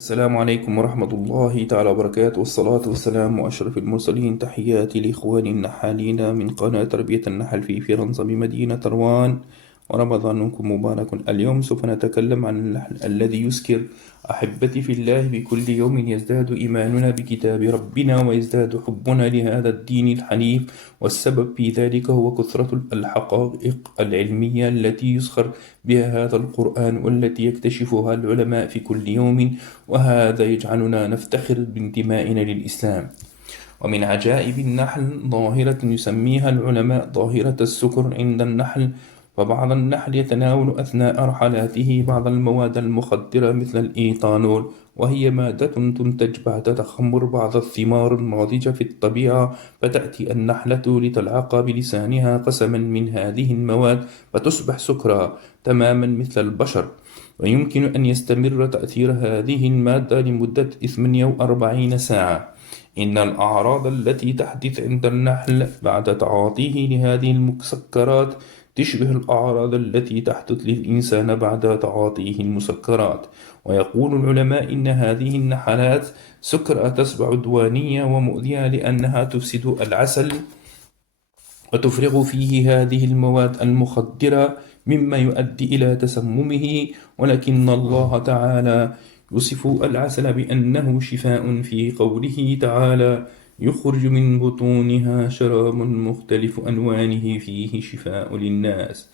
السلام عليكم ورحمة الله تعالى وبركاته، والصلاة والسلام وأشرف المرسلين. تحياتي لإخواني النحالين من قناة تربية النحل في فرنسا بمدينة روان، ورمضانكم مبارك. اليوم سوف نتكلم عن النحل الذي يسكر. أحبتي في الله، بكل يوم يزداد إيماننا بكتاب ربنا ويزداد حبنا لهذا الدين الحنيف، والسبب في ذلك هو كثرة الحقائق العلمية التي يسخر بها هذا القرآن، والتي يكتشفها العلماء في كل يوم، وهذا يجعلنا نفتخر بانتمائنا للإسلام. ومن عجائب النحل ظاهرة يسميها العلماء ظاهرة السكر عند النحل. فبعض النحل يتناول أثناء رحلاته بعض المواد المخدرة مثل الإيثانول، وهي مادة تنتج بعد تخمر بعض الثمار الناضجة في الطبيعة، فتأتي النحلة لتلعق بلسانها قسما من هذه المواد فتصبح سكرا تماما مثل البشر. ويمكن أن يستمر تأثير هذه المادة لمدة 48 ساعة. إن الأعراض التي تحدث عند النحل بعد تعاطيه لهذه المسكرات تشبه الأعراض التي تحدث للإنسان بعد تعاطيه المسكرات. ويقول العلماء إن هذه النحلات سكر تصبح عدوانية ومؤذية، لأنها تفسد العسل وتفرغ فيه هذه المواد المخدرة، مما يؤدي إلى تسممه. ولكن الله تعالى يصف العسل بأنه شفاء في قوله تعالى: يخرج من بطونها شراب مختلف ألوانه فيه شفاء للناس.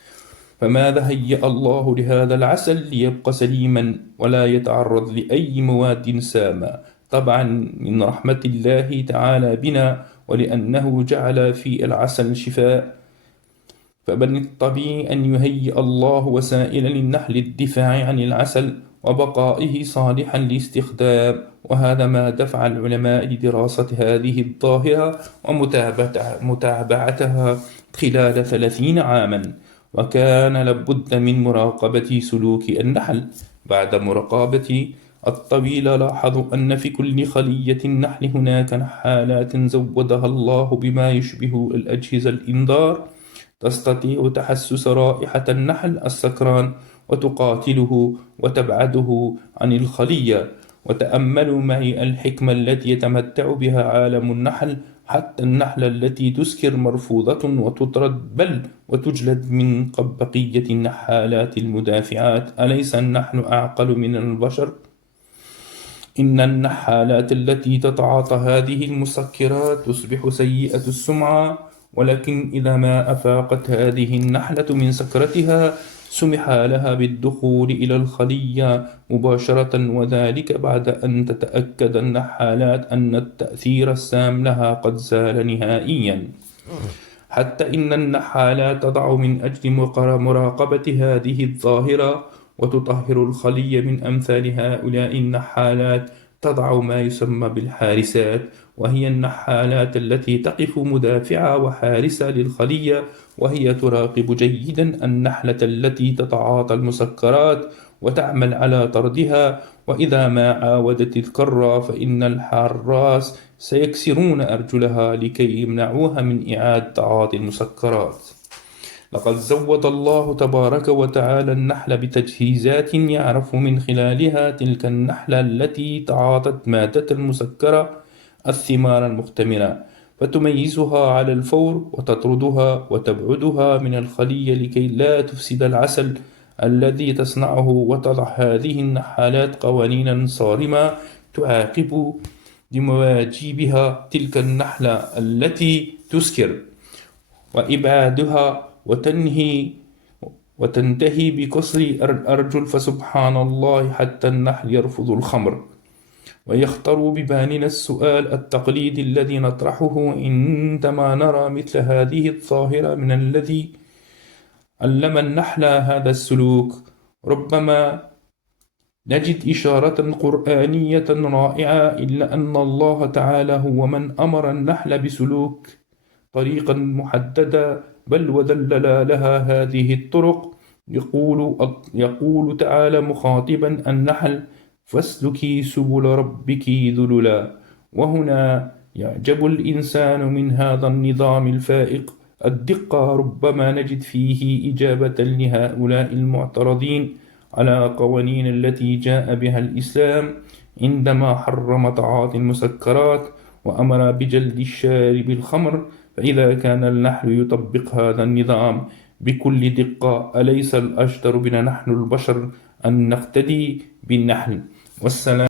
فماذا هيأ الله لهذا العسل ليبقى سليما ولا يتعرض لأي مواد سامة؟ طبعا من رحمة الله تعالى بنا، ولأنه جعل في العسل شفاء، فمن الطبيعي أن يهيئ الله وسائل للنحل الدفاع عن العسل وبقائه صالحا للاستخدام. وهذا ما دفع العلماء لدراسة هذه الظاهرة ومتابعتها خلال 30 عاما. وكان لابد من مراقبة سلوك النحل. بعد مراقبة الطويلة لاحظوا أن في كل خلية النحل هناك نحالات زودها الله بما يشبه الأجهزة الإنذار، تستطيع تحسس رائحة النحل السكران وتقاتله وتبعده عن الخلية. وتأملوا معي الحكمة التي يتمتع بها عالم النحل. حتى النحلة التي تسكر مرفوضة وتطرد، بل وتجلد من بقية النحالات المدافعات. أليس النحل أعقل من البشر؟ إن النحالات التي تتعاطى هذه المسكرات تصبح سيئة السمعة، ولكن إذا ما أفاقت هذه النحلة من سكرتها سمح لها بالدخول إلى الخلية مباشرة، وذلك بعد أن تتأكد النحالات أن التأثير السام لها قد زال نهائيا. حتى إن النحالات تضع من أجل مراقبة هذه الظاهرة وتطهر الخلية من أمثال هؤلاء النحالات، تضع ما يسمى بالحارسات، وهي النحالات التي تقف مدافعة وحارسة للخلية، وهي تراقب جيدا النحلة التي تتعاطى المسكرات وتعمل على طردها. وإذا ما عاودت الكرة فإن الحراس سيكسرون أرجلها لكي يمنعوها من إعادة تعاطي المسكرات. لقد زود الله تبارك وتعالى النحل بتجهيزات يعرف من خلالها تلك النحلة التي تعاطت مادة المسكرة الثمار المختمرة، فتميزها على الفور وتطردها وتبعدها من الخلية لكي لا تفسد العسل الذي تصنعه. وتضع هذه النحالات قوانينا صارمة تعاقب لمواجبها تلك النحلة التي تسكر، وإبعادها وتنتهي بكسر الأرجل. فسبحان الله، حتى النحل يرفض الخمر. ويخطر ببالنا السؤال التقليدي الذي نطرحه عندما نرى مثل هذه الظاهرة: من الذي علم النحل هذا السلوك؟ ربما نجد إشارة قرآنية رائعة، إلا أن الله تعالى هو من أمر النحل بسلوك طريقا محددة، بل وذلل لها هذه الطرق. يقول تعالى مخاطبا النحل: فاسلكي سبل ربك ذللا. وهنا يعجب الإنسان من هذا النظام الفائق الدقة. ربما نجد فيه إجابة لهؤلاء المعترضين على قوانين التي جاء بها الإسلام عندما حرم تعاطي المسكرات وأمر بجلد الشارب الخمر. فإذا كان النحل يطبق هذا النظام بكل دقة، أليس الأجدر بنا نحن البشر أن نقتدي بالنحل؟ والسلام.